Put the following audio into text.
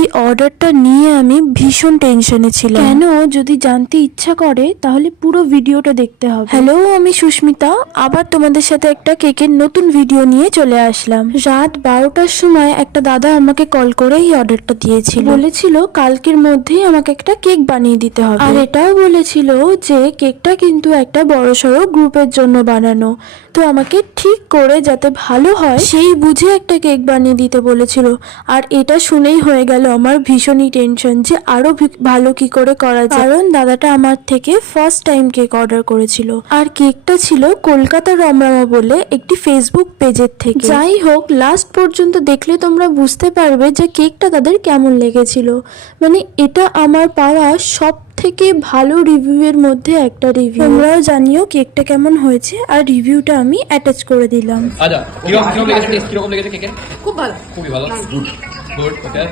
এই অর্ডারটা নিয়ে আমি ভীষণ টেনশনে ছিলাম। কেন, যদি জানতে ইচ্ছা করে তাহলে পুরো ভিডিওটা দেখতে হবে। হ্যালো, আমি সুস্মিতা, আবার তোমাদের সাথে একটা কেকের নতুন ভিডিও নিয়ে চলে আসলাম। রাত 12টার সময় একটা দাদা আমাকে কল করে এই অর্ডারটা দিয়েছিল। বলেছিল কালকের মধ্যেই আমাকে একটা কেক বানিয়ে দিতে হবে, আর এটাও বলেছিল যে কেকটা কিন্তু একটা বড়সড় গ্রুপের জন্য বানানো, তো আমাকে ঠিক করে যাতে ভালো হয় সেই বুঝে একটা কেক বানিয়ে দিতে বলেছিল। আর এটা শুনেই হয়ে গেল আমার ভীষণই টেনশন যে আরো ভালো কি করে করা যায়, কারণ দাদাটা আমার থেকে ফার্স্ট টাইম কেক অর্ডার করেছিল। আর কেকটা ছিল কলকাতা রমরামা বলে একটি ফেসবুক পেজের থেকে। যাই হোক, লাস্ট পর্যন্ত দেখলে তোমরা বুঝতে পারবে যে কেকটা তাদের কেমন লেগেছিল। মানে এটা আমার পাওয়া সব থেকে ভালো রিভিউয়ের মধ্যে একটা রিভিউ। তোমরাও জানিও কেকটা কেমন হয়েছে, আর রিভিউটা আমি অ্যাটাচ করে দিলাম। আচ্ছা, কিরকম লেগেছে? টেস্ট কিরকম লেগেছে কেকের? খুব ভালো, খুবই ভালো। Good good. ওকে।